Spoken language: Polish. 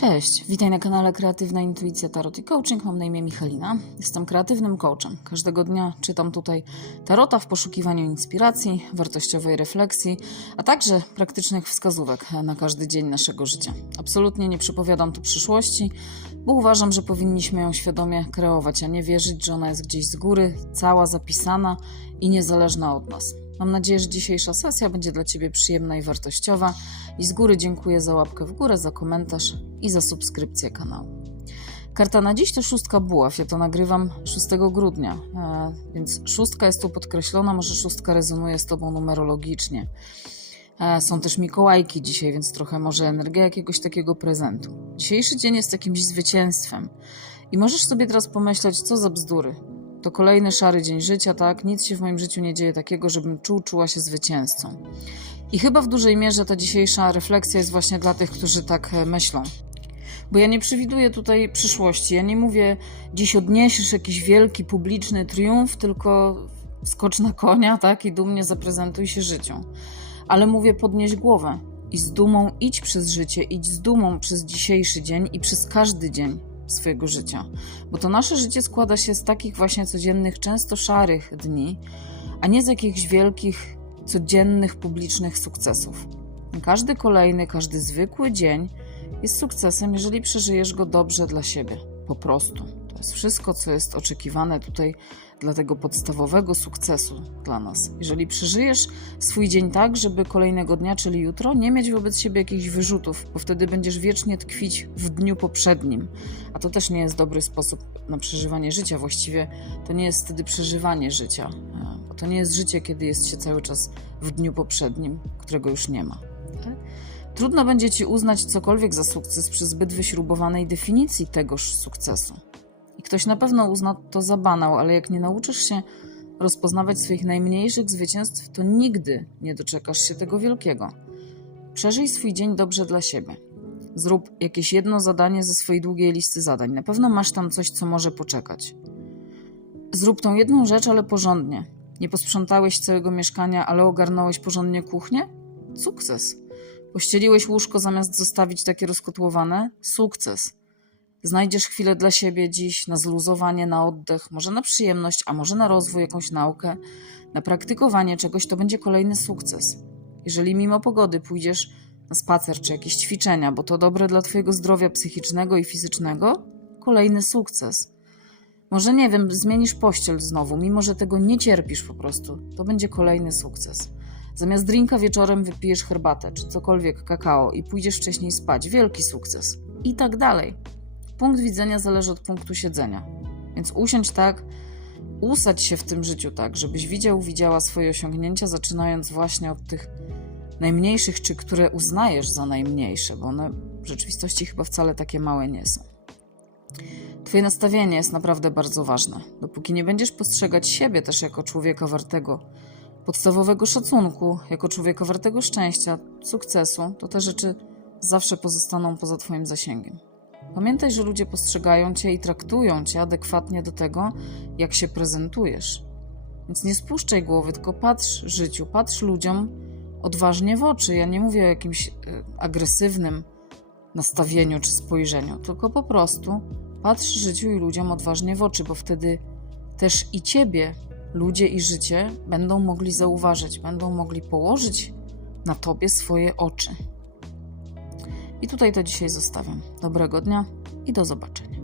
Cześć, witaj na kanale Kreatywna Intuicja Tarot i Coaching. Mam na imię Michalina. Jestem kreatywnym coachem. Każdego dnia czytam tutaj tarota w poszukiwaniu inspiracji, wartościowej refleksji, a także praktycznych wskazówek na każdy dzień naszego życia. Absolutnie nie przepowiadam tu przyszłości, bo uważam, że powinniśmy ją świadomie kreować, a nie wierzyć, że ona jest gdzieś z góry, cała zapisana i niezależna od nas. Mam nadzieję, że dzisiejsza sesja będzie dla Ciebie przyjemna i wartościowa. I z góry dziękuję za łapkę w górę, za komentarz i za subskrypcję kanału. Karta na dziś to szóstka buław. Ja to nagrywam 6 grudnia, e, więc szóstka jest tu podkreślona. Może szóstka rezonuje z Tobą numerologicznie. E, Są też Mikołajki dzisiaj, więc trochę może energia jakiegoś takiego prezentu. Dzisiejszy dzień jest jakimś zwycięstwem. I możesz sobie teraz pomyśleć, co za bzdury. To kolejny szary dzień życia, tak? Nic się w moim życiu nie dzieje takiego, żebym czuł, czuła się zwycięzcą. I chyba w dużej mierze ta dzisiejsza refleksja jest właśnie dla tych, którzy tak e, myślą. Bo ja nie przewiduję tutaj przyszłości. Ja nie mówię, dziś odniesiesz jakiś wielki publiczny triumf, tylko skocz na konia, tak? I dumnie zaprezentuj się życiu. Ale mówię, podnieś głowę i z dumą idź przez życie, idź z dumą przez dzisiejszy dzień i przez każdy dzień swojego życia. Bo to nasze życie składa się z takich właśnie codziennych, często szarych dni, a nie z jakichś wielkich, codziennych, publicznych sukcesów. Każdy kolejny, każdy zwykły dzień jest sukcesem, jeżeli przeżyjesz go dobrze dla siebie. Po prostu. To jest wszystko, co jest oczekiwane tutaj dla tego podstawowego sukcesu dla nas. Jeżeli przeżyjesz swój dzień tak, żeby kolejnego dnia, czyli jutro, nie mieć wobec siebie jakichś wyrzutów, bo wtedy będziesz wiecznie tkwić w dniu poprzednim. A to też nie jest dobry sposób na przeżywanie życia. Właściwie to nie jest wtedy przeżywanie życia, bo to nie jest życie, kiedy jest się cały czas w dniu poprzednim, którego już nie ma. Tak? Trudno będzie ci uznać cokolwiek za sukces przy zbyt wyśrubowanej definicji tegoż sukcesu. I ktoś na pewno uzna to za banał, ale jak nie nauczysz się rozpoznawać swoich najmniejszych zwycięstw, to nigdy nie doczekasz się tego wielkiego. Przeżyj swój dzień dobrze dla siebie. Zrób jakieś jedno zadanie ze swojej długiej listy zadań. Na pewno masz tam coś, co może poczekać. Zrób tą jedną rzecz, ale porządnie. Nie posprzątałeś całego mieszkania, ale ogarnąłeś porządnie kuchnię? Sukces. Pościeliłeś łóżko zamiast zostawić takie rozkotłowane? Sukces. Znajdziesz chwilę dla siebie dziś na zluzowanie, na oddech, może na przyjemność, a może na rozwój, jakąś naukę, na praktykowanie czegoś, to będzie kolejny sukces. Jeżeli mimo pogody pójdziesz na spacer czy jakieś ćwiczenia, bo to dobre dla Twojego zdrowia psychicznego i fizycznego, kolejny sukces. Może nie wiem, zmienisz pościel znowu, mimo że tego nie cierpisz po prostu, to będzie kolejny sukces. Zamiast drinka wieczorem wypijesz herbatę czy cokolwiek kakao i pójdziesz wcześniej spać, wielki sukces. I tak dalej. Punkt widzenia zależy od punktu siedzenia. Więc usiądź tak, usadź się w tym życiu tak, żebyś widział, widziała swoje osiągnięcia, zaczynając właśnie od tych najmniejszych, czy które uznajesz za najmniejsze, bo one w rzeczywistości chyba wcale takie małe nie są. Twoje nastawienie jest naprawdę bardzo ważne. Dopóki nie będziesz postrzegać siebie też jako człowieka wartego podstawowego szacunku, jako człowieka wartego szczęścia, sukcesu, to te rzeczy zawsze pozostaną poza Twoim zasięgiem. Pamiętaj, że ludzie postrzegają Cię i traktują Cię adekwatnie do tego, jak się prezentujesz. Więc nie spuszczaj głowy, tylko patrz życiu, patrz ludziom odważnie w oczy. Ja nie mówię o jakimś y, agresywnym nastawieniu czy spojrzeniu, tylko po prostu patrz życiu i ludziom odważnie w oczy, bo wtedy też i Ciebie ludzie i życie będą mogli zauważyć, będą mogli położyć na Tobie swoje oczy. I tutaj to dzisiaj zostawiam. Dobrego dnia i do zobaczenia.